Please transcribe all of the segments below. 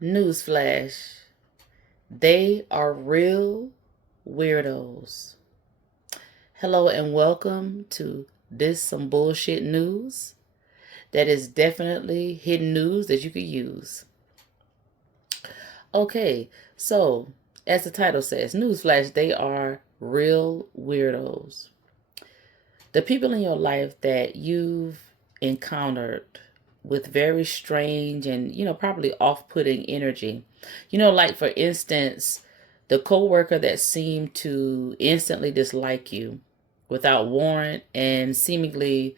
Newsflash. They are real weirdos. Hello and welcome to This Some Bullshit News. That is definitely hidden news that you could use. Okay, so as the title says, Newsflash, they are real weirdos. The people in your life that you've encountered with very strange and, probably off-putting energy. Like for instance, the coworker that seemed to instantly dislike you without warrant and seemingly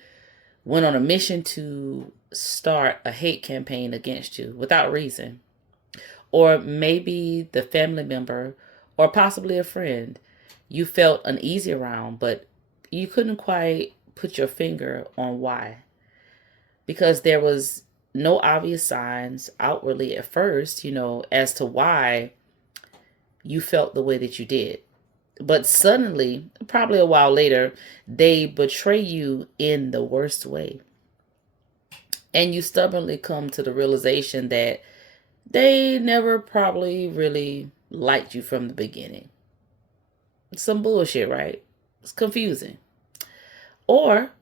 went on a mission to start a hate campaign against you without reason. Or maybe the family member or possibly a friend you felt uneasy around, but you couldn't quite put your finger on why. Because there was no obvious signs outwardly at first, as to why you felt the way that you did. But suddenly, probably a while later, they betray you in the worst way. And you stubbornly come to the realization that they never probably really liked you from the beginning. Some bullshit, right? It's confusing. Or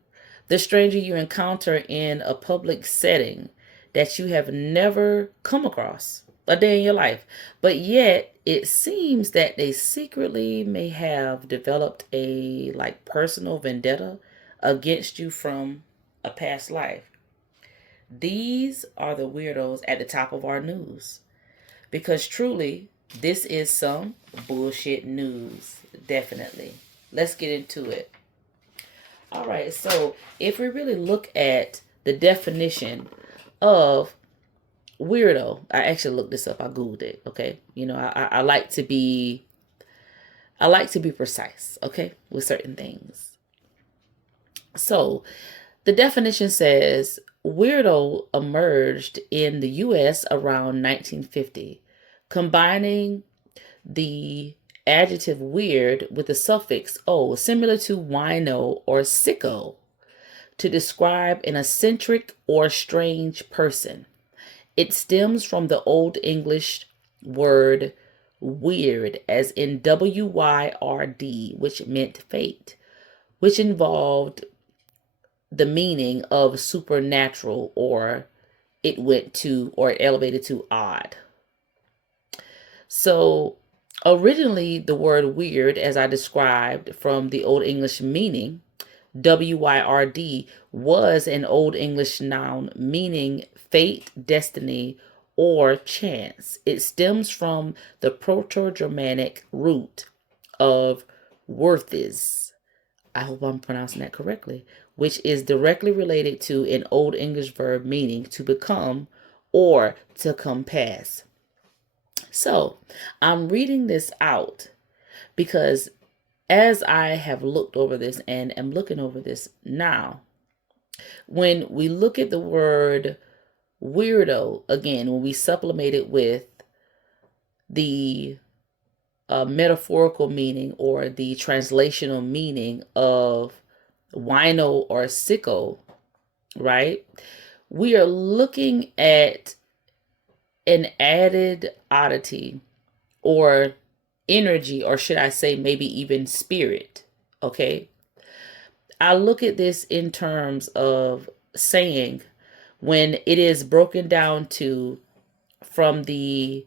the stranger you encounter in a public setting that you have never come across a day in your life. But yet it seems that they secretly may have developed a personal vendetta against you from a past life. These are the weirdos at the top of our news. Because truly, this is some bullshit news. Definitely. Let's get into it. All right, so if we really look at the definition of weirdo, I actually looked this up. I Googled it. Okay, I like to be precise. Okay, with certain things. So the definition says weirdo emerged in the U.S. around 1950, combining the adjective weird with the suffix "o", similar to wino or sicko, to describe an eccentric or strange person. It stems from the Old English word weird, as in W-Y-R-D, which meant fate, which involved the meaning of supernatural, or it went to, or it elevated to odd. So originally, the word weird, as I described from the Old English meaning, W-Y-R-D, was an Old English noun meaning fate, destiny, or chance. It stems from the Proto-Germanic root of worthes. I hope I'm pronouncing that correctly, which is directly related to an Old English verb meaning to become or to come pass. So I'm reading this out because as I have looked over this and am looking over this now, when we look at the word weirdo, again, when we supplement it with the metaphorical meaning or the translational meaning of wino or sicko, right? We are looking at an added oddity or energy, or should I say maybe even spirit, okay? I look at this in terms of saying when it is broken down to from the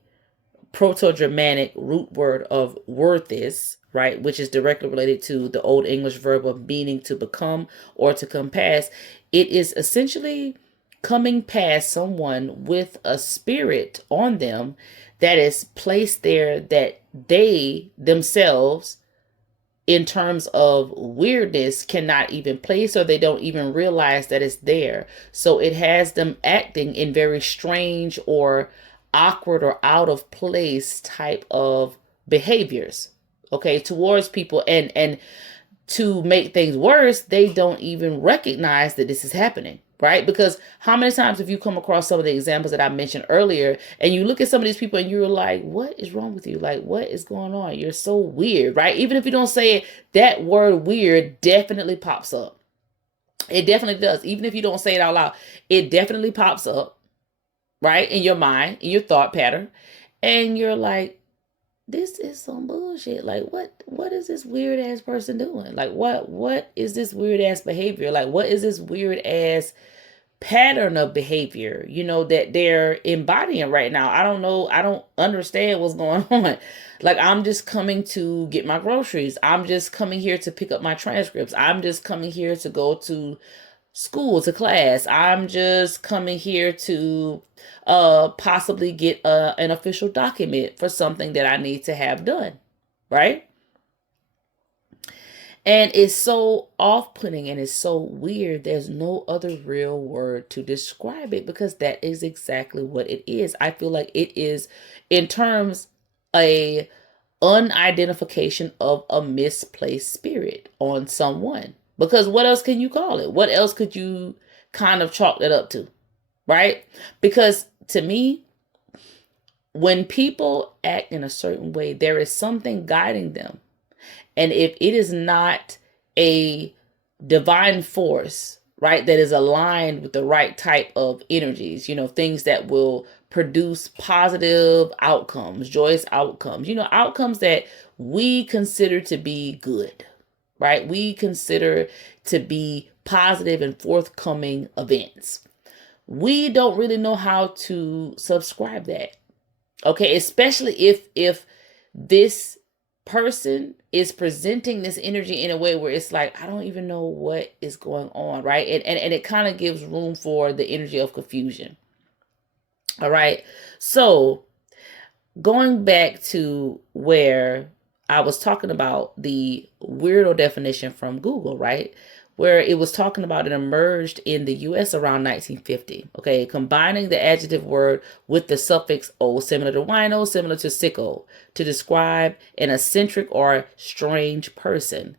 Proto-Germanic root word of worthes, right, which is directly related to the Old English verb of meaning to become or to come past. It is essentially coming past someone with a spirit on them that is placed there that they themselves, in terms of weirdness, cannot even place, or they don't even realize that it's there. So it has them acting in very strange or awkward or out of place type of behaviors, okay, towards people. And to make things worse, they don't even recognize that this is happening, right? Because how many times have you come across some of the examples that I mentioned earlier, and you look at some of these people and you're like, what is wrong with you? Like, what is going on? You're so weird, right? Even if you don't say it, that word weird definitely pops up. It definitely does. Even if you don't say it out loud, it definitely pops up. right? In your mind, in your thought pattern. And you're like, this is some bullshit. Like, what is this weird ass person doing? Like, what is this weird ass behavior? Like, what is this weird ass pattern of behavior, that they're embodying right now? I don't know. I don't understand what's going on. Like, I'm just coming to get my groceries. I'm just coming here to pick up my transcripts. I'm just coming here to go to school, to class. I'm just coming here to possibly get an official document for something that I need to have done, right? And it's so off-putting and it's so weird. There's no other real word to describe it, because that is exactly what it is. I feel like it is, in terms, a unidentification of a misplaced spirit on someone. Because what else can you call it? What else could you kind of chalk that up to, right? Because to me, when people act in a certain way, there is something guiding them. And if it is not a divine force, right, that is aligned with the right type of energies, things that will produce positive outcomes, joyous outcomes, outcomes that we consider to be good, right? We consider to be positive and forthcoming events. We don't really know how to subscribe that. Okay, especially if this person is presenting this energy in a way where it's like, I don't even know what is going on, right? And it kind of gives room for the energy of confusion. All right. So going back to where I was talking about the weirdo definition from Google, right? Where it was talking about it emerged in the US around 1950. Okay, combining the adjective word with the suffix "o," similar to wino, similar to sicko, to describe an eccentric or strange person.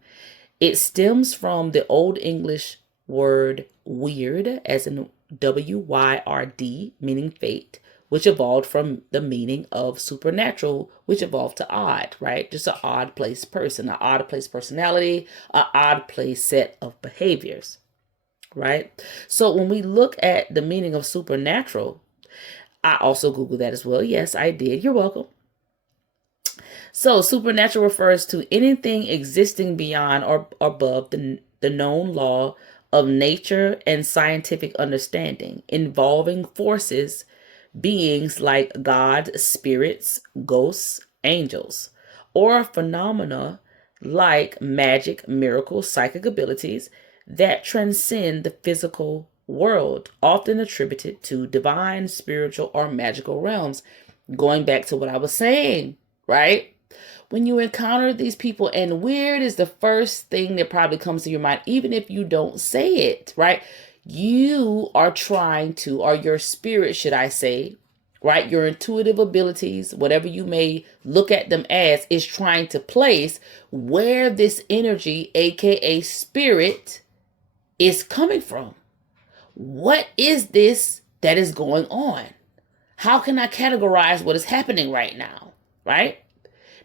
It stems from the Old English word weird, as in WYRD, meaning fate, which evolved from the meaning of supernatural, which evolved to odd, right? Just an odd place person, an odd place personality, an odd place set of behaviors, right? So when we look at the meaning of supernatural, I also Googled that as well. Yes, I did. You're welcome. So supernatural refers to anything existing beyond or above the known law of nature and scientific understanding, involving forces, beings like God, spirits, ghosts, angels, or phenomena like magic, miracles, psychic abilities that transcend the physical world, often attributed to divine, spiritual, or magical realms. Going back to what I was saying, right? When you encounter these people, and weird is the first thing that probably comes to your mind, even if you don't say it, right? You are trying to, or your spirit, should I say, right? Your intuitive abilities, whatever you may look at them as, is trying to place where this energy, aka spirit, is coming from. What is this that is going on? How can I categorize what is happening right now, right?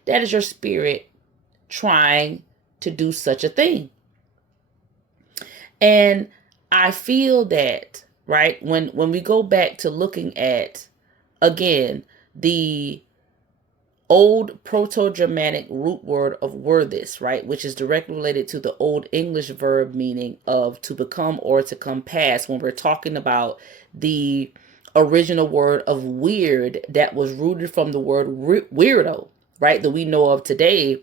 That is your spirit trying to do such a thing. And I feel that, right, when we go back to looking at, again, the old Proto-Germanic root word of WEIRDOS, right, which is directly related to the Old English verb meaning of to become or to come past, when we're talking about the original word of weird that was rooted from the word weirdo, right, that we know of today.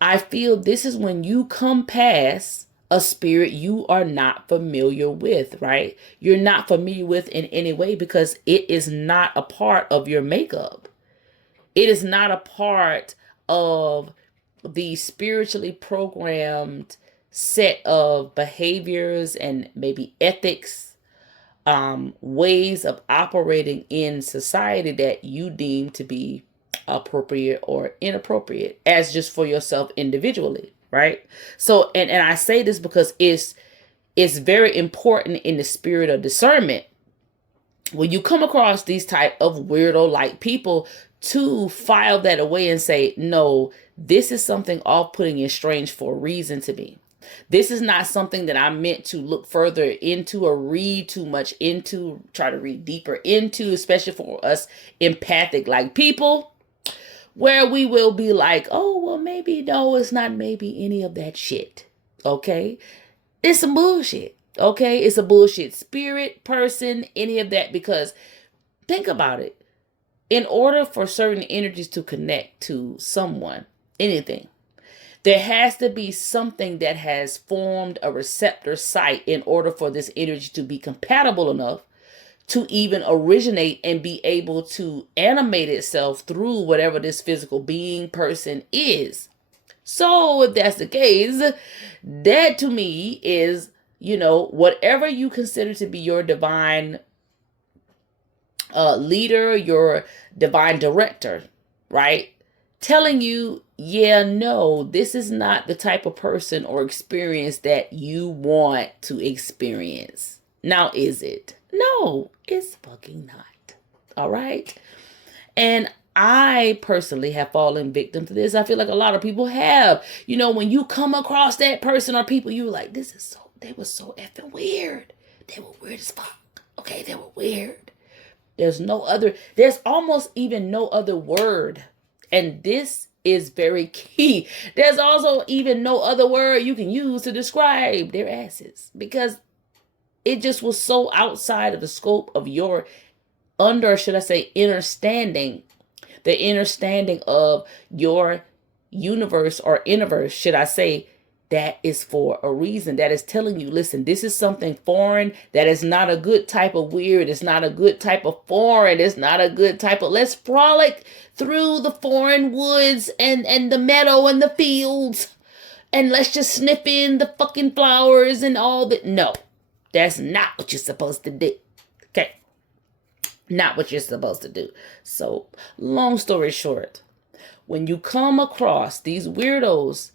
I feel this is when you come past a spirit you are not familiar with, right? You're not familiar with in any way because it is not a part of your makeup. It is not a part of the spiritually programmed set of behaviors and maybe ethics, ways of operating in society that you deem to be appropriate or inappropriate as just for yourself individually, right? So, and I say this because it's very important in the spirit of discernment when you come across these type of weirdo-like people to file that away and say, no, this is something off-putting and strange for a reason to me. This is not something that I'm meant to look further into or read too much into, try to read deeper into, especially for us empathic like people, where we will be like, oh, well, maybe, no, it's not maybe any of that shit. Okay? It's some bullshit. Okay? It's a bullshit spirit, person, any of that, because think about it. In order for certain energies to connect to someone, anything, there has to be something that has formed a receptor site in order for this energy to be compatible enough to even originate and be able to animate itself through whatever this physical being, person is. So if that's the case, that to me is, whatever you consider to be your divine leader, your divine director, right? Telling you, yeah, no, this is not the type of person or experience that you want to experience. Now, is it? No, it's fucking not. All right. And I personally have fallen victim to this. I feel like a lot of people have. When you come across that person or people, you were like, they were so effing weird. They were weird as fuck. Okay, they were weird. There's almost even no other word. And this is very key. There's also even no other word you can use to describe their asses, because it just was so outside of the scope of your understanding, the understanding of your universe or universe, should I say, that is for a reason. That is telling you, listen, this is something foreign. That is not a good type of weird. It's not a good type of foreign. It's not a good type of, let's frolic through the foreign woods and the meadow and the fields. And let's just sniff in the fucking flowers and all that. No, that's not what you're supposed to do. Okay. Not what you're supposed to do. So long story short, when you come across these weirdos,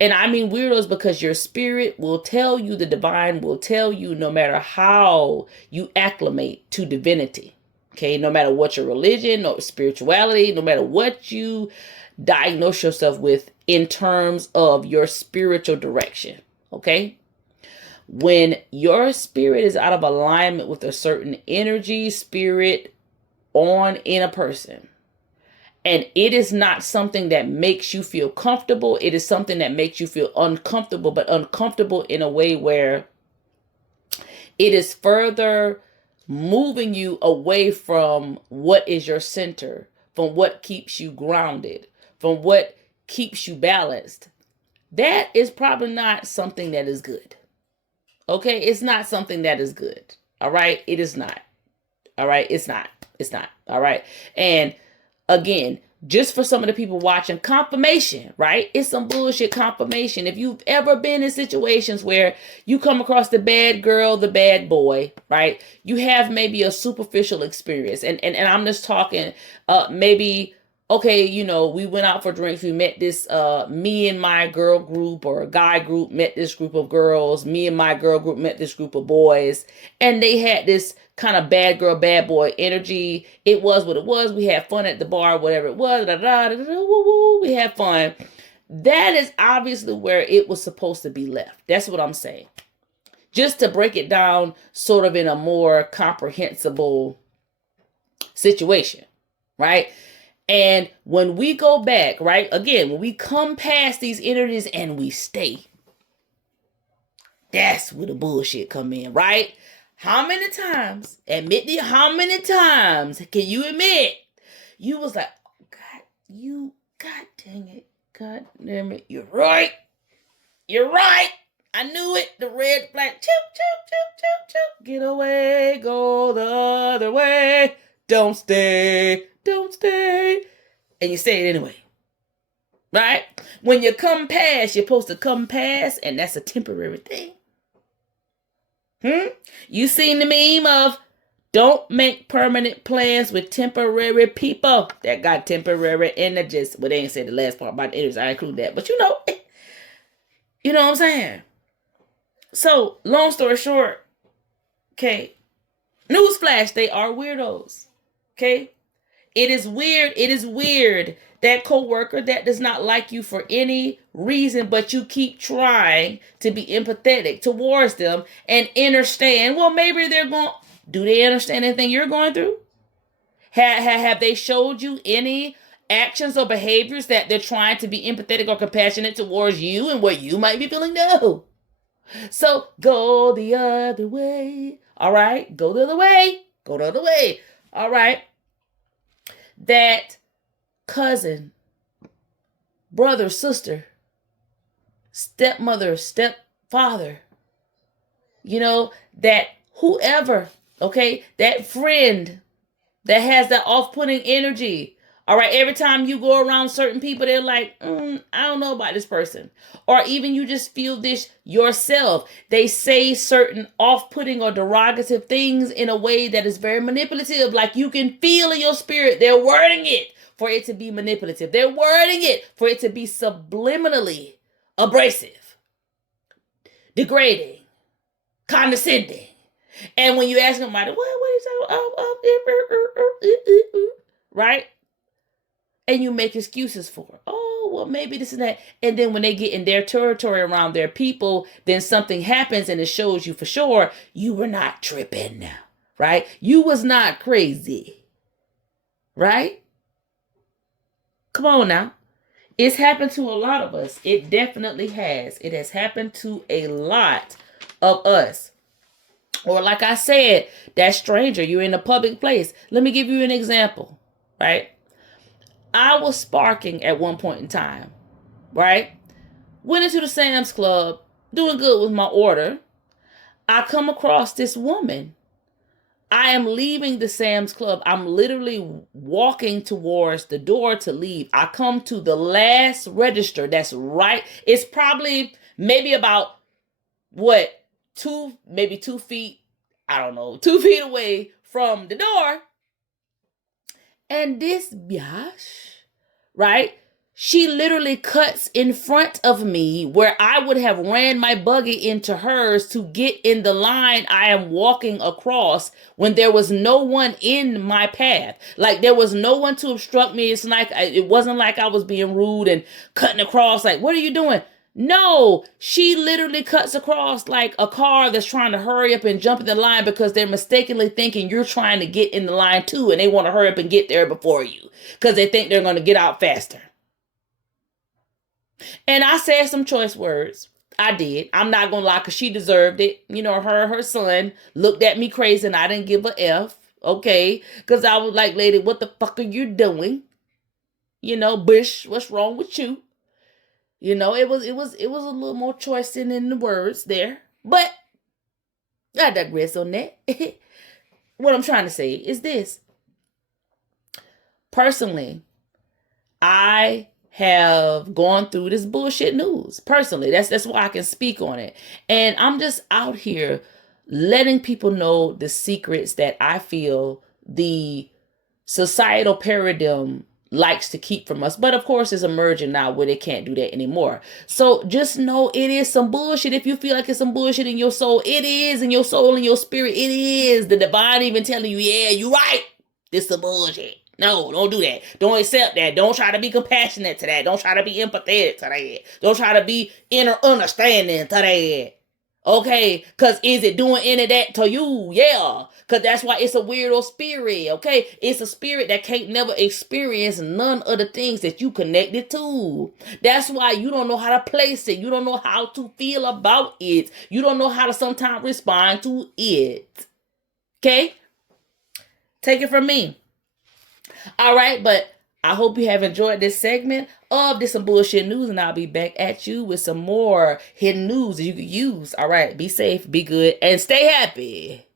and I mean weirdos because your spirit will tell you, the divine will tell you, no matter how you acclimate to divinity, okay, no matter what your religion or spirituality, no matter what you diagnose yourself with in terms of your spiritual direction, okay? When your spirit is out of alignment with a certain energy, spirit in a person, and it is not something that makes you feel comfortable. It is something that makes you feel uncomfortable, but uncomfortable in a way where it is further moving you away from what is your center, from what keeps you grounded, from what keeps you balanced. That is probably not something that is good. Okay? It's not something that is good. All right? It is not. All right? It's not. All right? And again, just for some of the people watching, confirmation, right? It's some bullshit confirmation. If you've ever been in situations where you come across the bad girl, the bad boy, right? You have maybe a superficial experience. And I'm just talking, maybe, okay, we went out for drinks. We met this, me and my girl group or guy group met this group of girls. Me and my girl group met this group of boys. And they had this kind of bad girl, bad boy energy. It was what it was. We had fun at the bar, whatever it was. We had fun. That is obviously where it was supposed to be left. That's what I'm saying. Just to break it down sort of in a more comprehensible situation, right? And when we go back, right, again, when we come past these energies and we stay, that's where the bullshit come in, right? How many times, how many times can you admit you was like, oh, God dang it, God damn it, you're right, I knew it, the red flag, choo, get away, go the other way, don't stay, and you say it anyway, right? When you come past, you're supposed to come past, and that's a temporary thing. You seen the meme of don't make permanent plans with temporary people that got temporary energies. Well, they ain't said the last part about the energies. I include that. But you know what I'm saying? So, long story short, okay, newsflash, they are weirdos. Okay? It is weird. It is weird. That coworker that does not like you for any reason, but you keep trying to be empathetic towards them and understand. Well, maybe they're going. Do they understand anything you're going through? Have they showed you any actions or behaviors that they're trying to be empathetic or compassionate towards you and what you might be feeling? No. So go the other way. All right. Go the other way. Go the other way. All right. That cousin, brother, sister, stepmother, stepfather, that whoever, okay, that friend that has that off-putting energy. All right, every time you go around certain people, they're like, I don't know about this person. Or even you just feel this yourself. They say certain off-putting or derogative things in a way that is very manipulative. Like you can feel in your spirit, they're wording it for it to be manipulative. They're wording it for it to be subliminally abrasive, degrading, condescending. And when you ask them about it, what is that? Right? And you make excuses for it. Oh, well, maybe this and that. And then when they get in their territory around their people, then something happens and it shows you for sure you were not tripping now, right? You was not crazy, right? Come on now. It's happened to a lot of us. It definitely has. It has happened to a lot of us. Or like I said, that stranger, you're in a public place. Let me give you an example, right? I was sparking at one point in time, right? Went into the Sam's Club, doing good with my order. I come across this woman. I am leaving the Sam's Club. I'm literally walking towards the door to leave. I come to the last register that's right. It's probably maybe about, maybe 2 feet, I don't know, 2 feet away from the door. And this biatch, right? She literally cuts in front of me where I would have ran my buggy into hers to get in the line I am walking across when there was no one in my path. Like there was no one to obstruct me. It's like, it wasn't like I was being rude and cutting across. Like, what are you doing? No, she literally cuts across like a car that's trying to hurry up and jump in the line because they're mistakenly thinking you're trying to get in the line too. And they want to hurry up and get there before you because they think they're going to get out faster. And I said some choice words. I did. I'm not going to lie because she deserved it. Her son looked at me crazy and I didn't give a F. Okay. Because I was like, lady, what the fuck are you doing? Bush, what's wrong with you? It was a little more choice in the words there. But I digress on that. What I'm trying to say is this. Personally, I have gone through this bullshit news. Personally, that's why I can speak on it. And I'm just out here letting people know the secrets that I feel the societal paradigm likes to keep from us. But of course, it's emerging now where they can't do that anymore. So just know it is some bullshit. If you feel like it's some bullshit in your soul, it is in your soul and your spirit. It is the divine even telling you, yeah, you're right. This is some bullshit. No, don't do that. Don't accept that. Don't try to be compassionate to that. Don't try to be empathetic to that. Don't try to be understanding to that. Okay, because is it doing any of that to you? Yeah, because that's why it's a weirdo spirit, okay? It's a spirit that can't never experience none of the things that you connected to. That's why you don't know how to place it. You don't know how to feel about it. You don't know how to sometimes respond to it. Okay? Take it from me. All right, but I hope you have enjoyed this segment of This Some Bullshit News, and I'll be back at you with some more hidden news that you could use. All right, be safe, be good, and stay happy.